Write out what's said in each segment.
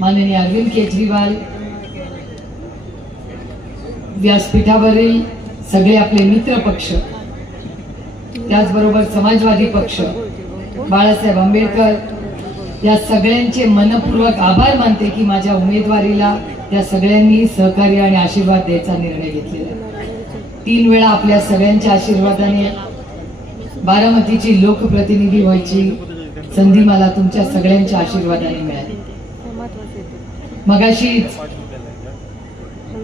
माननीय अरविंद केजरीवाल व्यासपीठावरील सगळे आपले मित्र पक्ष त्याचबरोबर समाजवादी पक्ष बाळासाहेब आंबेडकर या सगळ्यांचे मनपूर्वक आभार मानते की माझ्या उमेदवारीला त्या सगळ्यांनी सहकार्य आणि आशीर्वाद द्यायचा निर्णय घेतलेला तीन वेळा आपल्या सगळ्यांच्या आशीर्वादाने बारामतीची लोकप्रतिनिधी व्हायची संधी मला तुमच्या सगळ्यांच्या आशीर्वादाने मिळाली. मगाशीच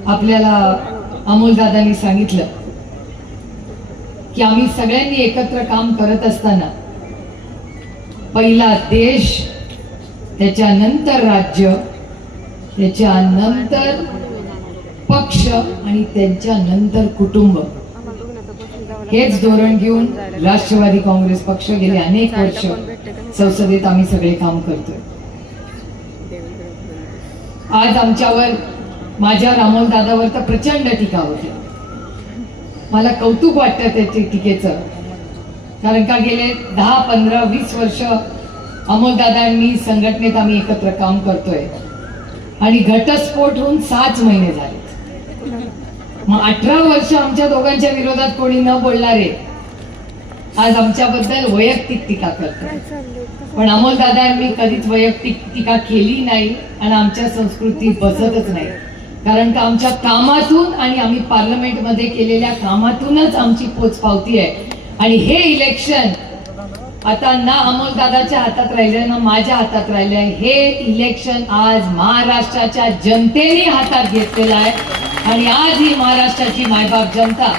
आपल्याला अमोलदादांनी सांगितलं की आम्ही सगळ्यांनी एकत्र काम करत असताना पहिला देश त्याच्यानंतर राज्य त्याच्यानंतर पक्ष आणि त्यांच्यानंतर कुटुंब. हेच धोरण घेऊन राष्ट्रवादी काँग्रेस पक्ष गेले अनेक वर्ष. संसदेत आम्ही सगळे काम करतोय. आज आमच्यावर माझ्या रामोल दादावर तर प्रचंड टीका होते. मला कौतुक वाटतं त्याच्या टीकेचं. कारण का गेले दहा पंधरा वीस वर्ष अमोलदादांनी संघटनेत आम्ही एकत्र काम करतोय. आणि घटस्फोट होऊन सहाच महिने झाले मग अठरा वर्ष आमच्या दोघांच्या विरोधात कोणी न बोलणारे आज आमच्याबद्दल वैयक्तिक टीका करतात पण अमोलदादांनी कधीच वैयक्तिक टीका केली नाही आणि आमच्या संस्कृतीत बसतच नाही. कारण का आमच्या कामातून आणि आम्ही पार्लमेंटमध्ये केलेल्या कामातूनच आमची पोचपावती आहे. आणि हे इलेक्शन आता ना अमोलदादाच्या हातात राहिले ना माझ्या हातात राहिले आहे हे इलेक्शन आज महाराष्ट्राच्या जनतेने हातात घेतलेलं आहे. आणि आज ही महाराष्ट्राची मायबाप जनता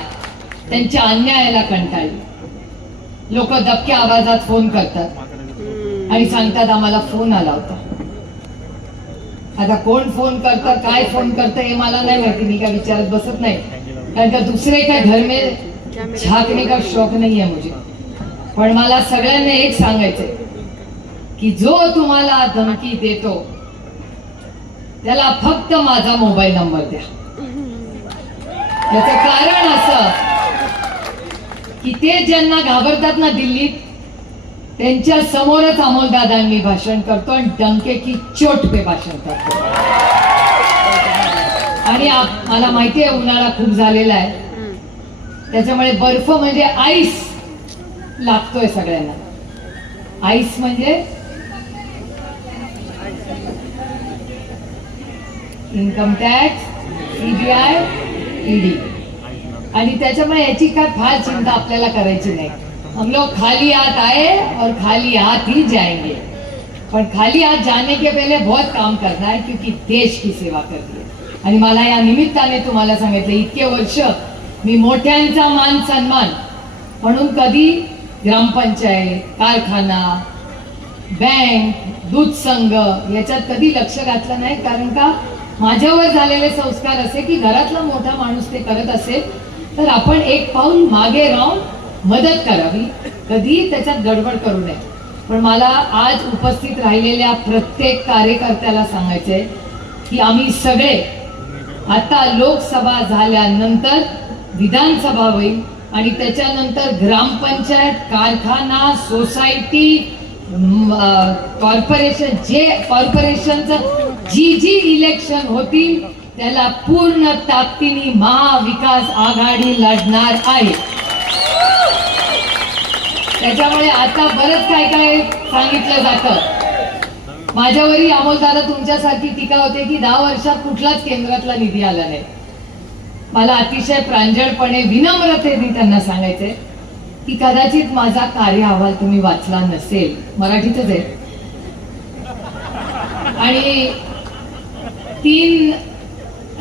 त्यांच्या अन्यायाला कंटाळली. लोक दबक्या आवाजात फोन करतात. आणि सांगतात आम्हाला फोन आला होता. आता कोण फोन करतं काय फोन करतं हे मला नाही माहिती. मी काय विचारत बसत नाही. कारण का दुसरे काय घर में झाकने का शौक नाही आहे मुझे. पण मला सगळ्यांना एक सांगायचंय की जो तुम्हाला धमकी देतो त्याला फक्त माझा मोबाईल नंबर द्या. याचं कारण असं की ते ज्यांना घाबरतात ना दिल्लीत त्यांच्या समोरच अमोलदादांनी भाषण करतो आणि डंके की चोट पे भाषण करतो. आणि मला माहिती आहे उन्हाळा खूप झालेला आहे. त्याच्यामुळे बर्फ म्हणजे आईस लागतोय सगळ्यांना. आईस म्हणजे इन्कम टॅक्स सीबीआय ईडी आणि त्याच्यामुळे याची काय फार चिंता आपल्याला करायची नाही. हम लोग खाली हाथ आए और खाली हाथ ही जाएंगे. पण खाली हाथ जाने के पहिले बहुत काम करना है क्योंकि देश की सेवा करते आणि मला या निमित्ताने तुम्हाला सांगितलं इतके वर्ष मी मोठ्यांचा मान सन्मान म्हणून कधी ग्रामपंचायत कारखाना बँक दूध संघ याच्यात कधी लक्ष घातलं नाही. कारण का? माझ्यावर झालेले संस्कार असे की घरातला मोठा माणूस ते करत असेल तर आपण एक पाऊल मागे राहून मदत करावी. कधी त्याच्यात गडबड करू नये. पण मला आज उपस्थित राहिलेल्या प्रत्येक कार्यकर्त्याला सांगायचंय की आम्ही सगळे आता लोकसभा झाल्यानंतर विधानसभा होईल आणि त्याच्यानंतर ग्रामपंचायत कारखाना सोसायटी कॉर्पोरेशन जे कॉर्पोरेशनचं जी जी इलेक्शन होतील त्याला पूर्ण ताकदीने महाविकास आघाडी लढणार आहे. त्याच्यामुळे आता बरंच काय काय सांगितलं जातं. माझ्यावरही अमोलदादा तुमच्यासारखी टीका होते की दहा वर्षात कुठलाच केंद्रातला निधी आला नाही. मला अतिशय प्रांजळपणे विनम्रतेने त्यांना सांगायचंय की कदाचित माझा कार्य अहवाल तुम्ही वाचला नसेल. मराठीतच आहे. आणि तीन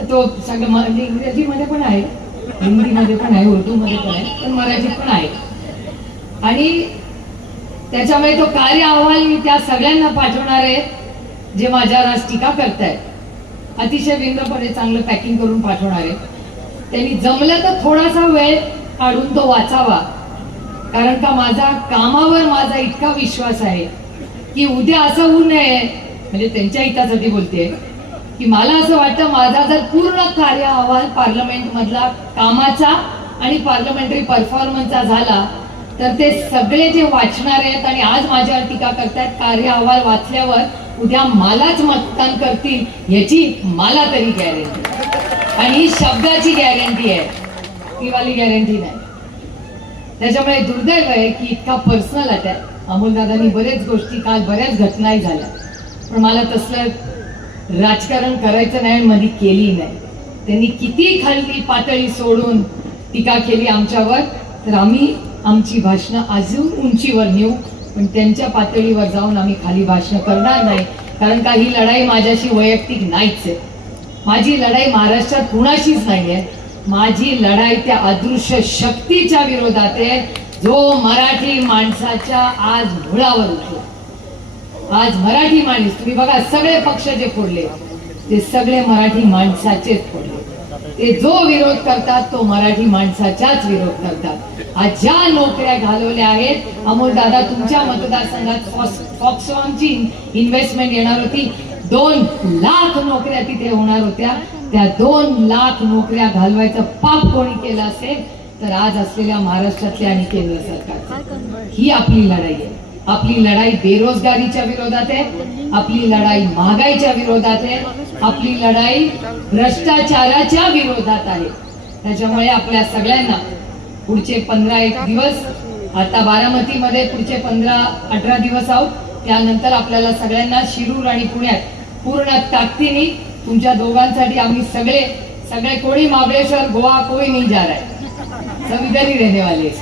तो सगळं म- इंग्रजीमध्ये पण आहे. हिंदीमध्ये पण आहे उर्दूमध्ये पण आहे पण मराठीत पण आहे. आणि त्याच्यामुळे तो कार्य अहवाल मी त्या सगळ्यांना पाठवणार आहे जे माझ्यावर आज टीका करतायत अतिशय विनम्रपणे चांगलं पॅकिंग करून पाठवणार. आहे त्यांनी जमलं तर थोडासा वेळ काढून तो वाचावा. कारण का माझा कामावर माझा इतका विश्वास आहे की उद्या असं होऊ नये. म्हणजे त्यांच्या हितासाठी बोलते की मला असं वाटतं माझा जर पूर्ण कार्य अहवाल पार्लमेंट मधला कामाचा आणि पार्लमेंटरी परफॉर्मन्सचा झाला तर ते सगळे जे वाचणार आहेत आणि आज माझ्यावर टीका करतायत कार्य अहवाल वाचल्यावर उद्या मलाच मतदान करतील याची मला तरी गॅरंटी आणि ही शब्दाची गॅरंटी आहे. ती वाली गॅरंटी नाही. त्याच्यामुळे दुर्दैव आहे की इतका पर्सनल अटॅक अमोलदादांनी बरेच गोष्टी काल बऱ्याच घटनाही झाल्या. पण मला तसलं राजकारण करायचं नाही आणि मध्ये केली नाही. त्यांनी किती खाली पातळी सोडून टीका केली आमच्यावर तर आम्ही आमची भाषणं अजून उंचीवर नेऊ पण त्यांच्या पातळीवर जाऊन आम्ही खाली भाषणं करणार नाही. कारण का ही लढाई माझ्याशी वैयक्तिक नाहीच आहे. माझी लढाई महाराष्ट्रात कुणाशीच नाही आहे माझी लढाई त्या अदृश्य शक्तीच्या विरोधात आहे जो मराठी माणसाच्या आज मुळावर उठला. आज मराठी माणूस तुम्ही बघा सगळे पक्ष जे फोडले ते सगळे मराठी माणसाचेच फोडले. ते जो विरोध करतात तो मराठी माणसाच्याच विरोध करतात. आज ज्या नोकऱ्या घालवल्या आहेत अमोल दादा तुमच्या मतदारसंघात फॉक्सॉनची इन्व्हेस्टमेंट येणार होती. दोन लाख नोकऱ्या तिथे होणार होत्या. त्या दोन लाख नोकऱ्या घालवायचं पाप कोणी केलं असेल तर आज असलेल्या महाराष्ट्रातल्या आणि केंद्र सरकारची. ही आपली लढाई आहे. आपली लढाई बेरोजगारीच्या विरोधात आहे आपली लढाई महागाईच्या विरोधात आहे आपली लढाई भ्रष्टाचाराच्या विरोधात आहे. त्याच्यामुळे आपल्या सगळ्यांना पुढचे पंधरा एक दिवस आता बारामतीमध्ये पुढचे पंधरा अठरा दिवस आहोत. त्यानंतर आपल्याला सगळ्यांना शिरूर आणि पुण्यात पूर्ण ताकदीने तुमच्या दोघांसाठी आम्ही सगळे सगळे कोणी महाबळेश्वर गोवा कोणी नाही जा रहा है सब इधर ही रहने वाले इस.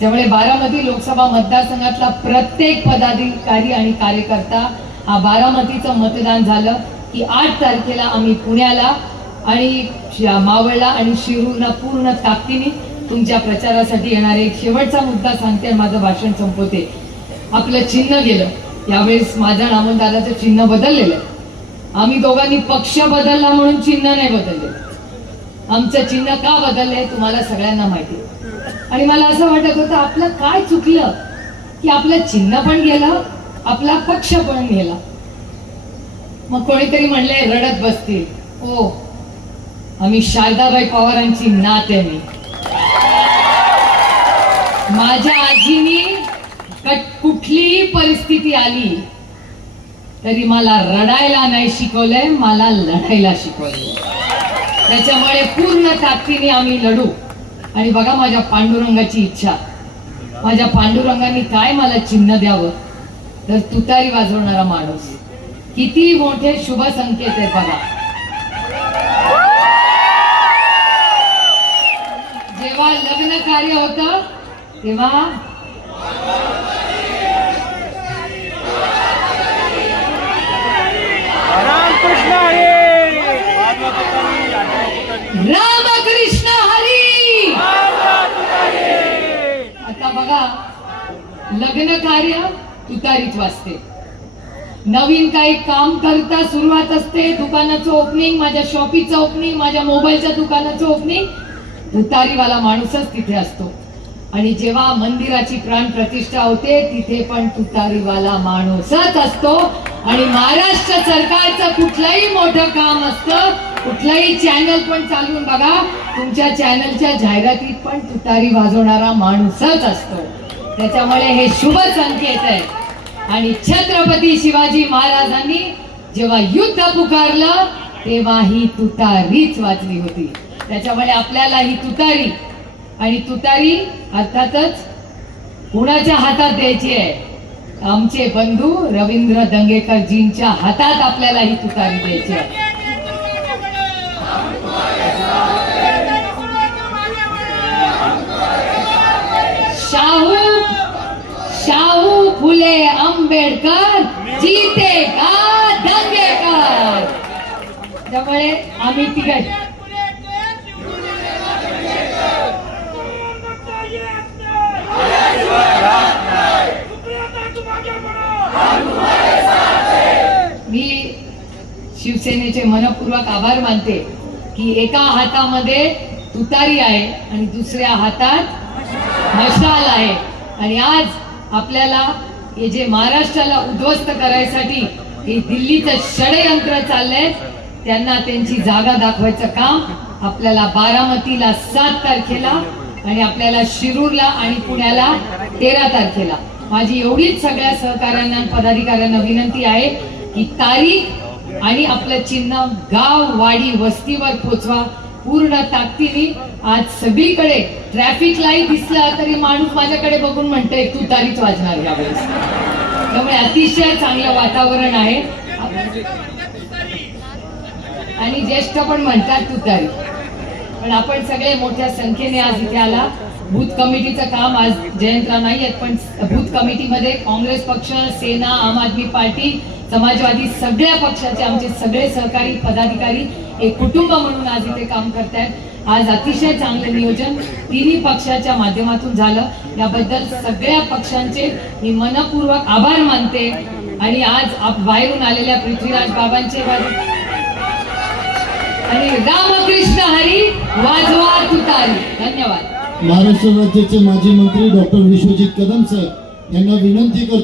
त्यामुळे बारामती लोकसभा मतदारसंघातला प्रत्येक पदाधिकारी आणि कार्यकर्ता हा बारामतीचं मतदान झालं की आठ तारखेला आम्ही पुण्याला आणि मावळला आणि शिरूरला पूर्ण ताकदीने तुमच्या प्रचारासाठी येणारे एक शेवटचा मुद्दा सांगते आणि माझं भाषण संपवते. आपलं चिन्ह गेलं. यावेळेस माझं नामदाराचं चिन्ह बदललेलं आहे. आम्ही दोघांनी पक्ष बदलला म्हणून चिन्ह नाही बदलले. आमचं चिन्ह का बदललंय तुम्हाला सगळ्यांना माहिती आहे. आणि मला असं वाटत होतं आपलं काय चुकलं? की आपलं चिन्ह पण गेलं आपला पक्ष पण गेला. मग कोणीतरी म्हणले रडत बसतील. ओ आम्ही शारदाबाई पवारांची नात आहे मी. माझ्या आजीनी कुठलीही परिस्थिती आली तरी मला रडायला नाही शिकवलंय मला लढायला शिकवलंय. त्याच्यामुळे पूर्ण ताकदीने आम्ही लढू. आणि बघा माझ्या पांडुरंगाची इच्छा. माझ्या पांडुरंगाने काय मला चिन्ह द्यावं? तर तुतारी वाजवणारा माणूस. किती मोठे शुभ संकेत आहे बघा. जेव्हा लग्न कार्य होत तेव्हा रामकृष्ण हरी रामकृष्ण हरी आता बघा लग्न कार्य तुतारीच वाजते. नवीन काही काम करता सुरुवात असते. दुकानाचं ओपनिंग माझ्या शॉपीचं ओपनिंग माझ्या मोबाईलच्या दुकानाचं ओपनिंग तुतारीवाला माणूसच तिथे असतो. आणि जेव्हा मंदिराची प्राण प्रतिष्ठा होते तिथे पण तुतारीवाला माणूसच असतो. आणि महाराष्ट्र सरकारचं कुठलंही मोठं काम असतं कुठलंही चॅनल पण चालवून बघा तुमच्या चॅनलच्या जाहिरातीत पण तुतारी वाजवणारा माणूसच असतो. त्याच्यामुळे हे शुभ संकेत आहे. आणि छत्रपती शिवाजी महाराजांनी जेव्हा युद्ध पुकारलं तेव्हा ही तुतारीच वाचली होती. त्याच्यामुळे आपल्याला ही तुतारी आणि तुतारी अर्थातच कुणाच्या हातात द्यायची आहे? आमचे बंधू रवींद्र दंगेकरजींच्या हातात आपल्याला ही तुतारी द्यायची आहे. फुले आंबेडकर जीते का दंगेकर? त्यामुळे आम्ही तिघे मी शिवसेनेचे मनपूर्वक आभार मानते की एका हातामध्ये तुतारी आहे आणि दुसऱ्या हातात मशाल आहे. आणि आज आपल्याला हे जे महाराष्ट्राला उद्ध्वस्त करायसाठी हे दिल्लीचं षडयंत्र चाललंय त्यांना त्यांची जागा दाखवायचं काम आपल्याला बारामतीला सात तारखेला आणि आपल्याला शिरूरला आणि पुण्याला तेरा तारखेला. माझी एवढीच सगळ्या सहकाऱ्यांना पदाधिकाऱ्यांना विनंती आहे की तारीख आणि आपलं चिन्ह गाव वाडी वस्तीवर पोचवा. पूर्ण ताकदीने आज सगळीकडे ट्रॅफिक लाइट दिसला तरी माणूस माझ्याकडे बघून म्हणतोय तू तारीच वाजणार यावेळेस. त्यामुळे अतिशय चांगलं वातावरण आहे. आणि ज्येष्ठ पण म्हणतात तुतारी पण आपण सगळे मोठ्या संख्येने आज इथे आला. बूथ कमिटीचं काम आज जयंतराव नाही आहेत पण बूथ कमिटीमध्ये काँग्रेस पक्ष सेना आम आदमी पार्टी समाजवादी सगळ्या पक्षाचे आमचे सगळे सहकारी पदाधिकारी एक कुटुंब म्हणून आज इथे काम करतायत. आज अतिशय चांगलं नियोजन तिन्ही पक्षाच्या माध्यमातून झालं. याबद्दल सगळ्या पक्षांचे मी मनपूर्वक आभार मानते. आणि आज बाहेरून आलेल्या पृथ्वीराज बाबांचे आणि रामकृष्ण हरी वाजवा तुतारी. धन्यवाद. महाराष्ट्र राज्याचे माजी मंत्री डॉक्टर विश्वजित कदम साहेब यांना विनंती करतो.